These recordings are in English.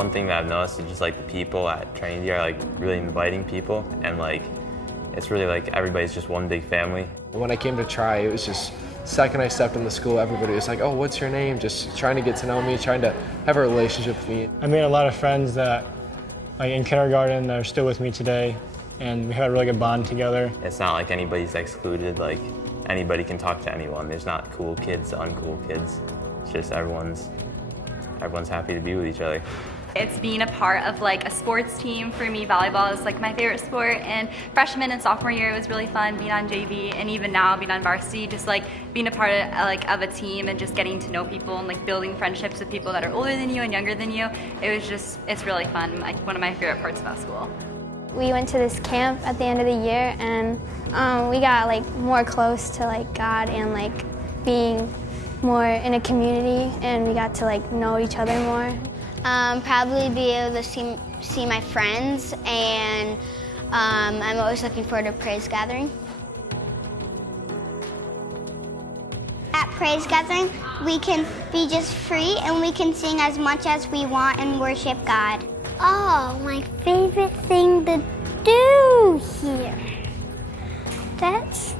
One thing that I've noticed is just like the people at Trinity are like really inviting people, and like it's really like everybody's just one big family. When I came to Tri, it was just second I stepped in the school, everybody was like, oh, what's your name? Just trying to get to know me, trying to have a relationship with me. I made a lot of friends that, like in kindergarten, that are still with me today, and we had a really good bond together. It's not like anybody's excluded, like anybody can talk to anyone. There's not cool kids, uncool kids. It's just everyone's happy to be with each other. It's being a part of like a sports team. For me, volleyball is like my favorite sport, and freshman and sophomore year it was really fun being on JV, and even now being on varsity, just like being a part of a team and just getting to know people and like building friendships with people that are older than you and younger than you. It's really fun, like one of my favorite parts about school. We went to this camp at the end of the year, and we got like more close to like God and like being more in a community, and we got to like know each other more. Probably be able to see my friends, and I'm always looking forward to praise gathering. At praise gathering, we can be just free and we can sing as much as we want and worship God. Oh, my favorite thing to do here. That's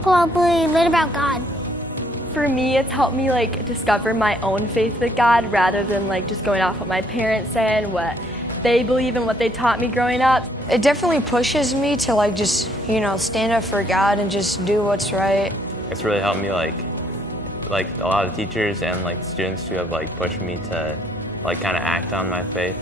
probably learn about God. For me, it's helped me like discover my own faith with God rather than like just going off what my parents say and what they believe and what they taught me growing up. It definitely pushes me to like just, stand up for God and just do what's right. It's really helped me like a lot of teachers and like students who have like pushed me to like kind of act on my faith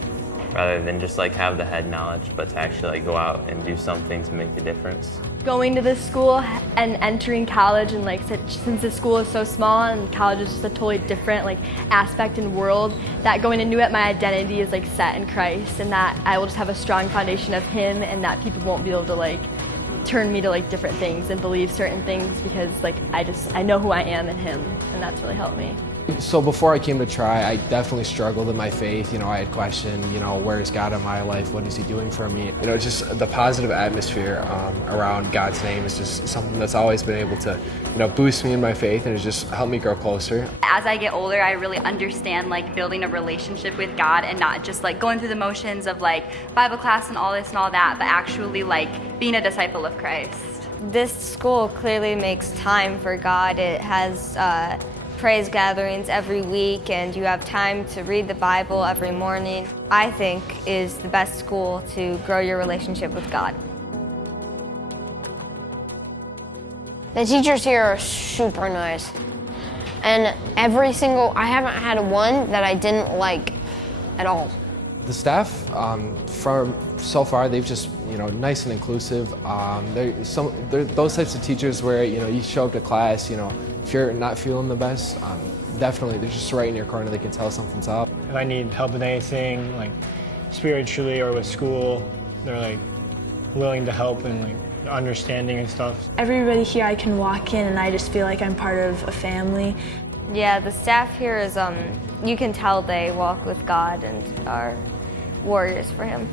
rather than just like have the head knowledge, but to actually like go out and do something to make a difference. Going to this school and entering college, and like since the school is so small and college is just a totally different like aspect and world, that going into it, my identity is like set in Christ, and that I will just have a strong foundation of Him, and that people won't be able to like turn me to like different things and believe certain things, because like I know who I am in Him, and that's really helped me. So before I came to Tri, I definitely struggled in my faith. I had questioned, where's God in my life? What is He doing for me? Just the positive atmosphere around God's name is just something that's always been able to, boost me in my faith, and it's just helped me grow closer. As I get older, I really understand like building a relationship with God and not just like going through the motions of like Bible class and all this and all that, but actually like being a disciple of Christ. This school clearly makes time for God. It has praise gatherings every week, and you have time to read the Bible every morning. I think is the best school to grow your relationship with God. The teachers here are super nice, and I haven't had one that I didn't like at all. The staff, from so far, they've just, nice and inclusive. They're those types of teachers where, you show up to class, if you're not feeling the best, definitely, they're just right in your corner. They can tell something's up. If I need help with anything, like spiritually or with school, they're like willing to help and like understanding and stuff. Everybody here, I can walk in and I just feel like I'm part of a family. Yeah, the staff here is, you can tell they walk with God and are warriors for Him.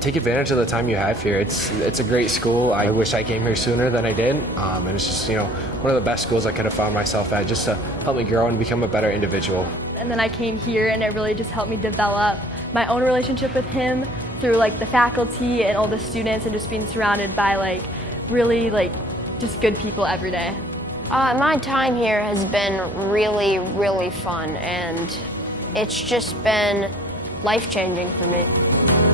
Take advantage of the time you have here. It's a great school. I wish I came here sooner than I did, and it's just one of the best schools I could have found myself at, just to help me grow and become a better individual. And then I came here, and it really just helped me develop my own relationship with Him through like the faculty and all the students, and just being surrounded by like really like just good people every day. My time here has been really, really fun, and it's just been life-changing for me.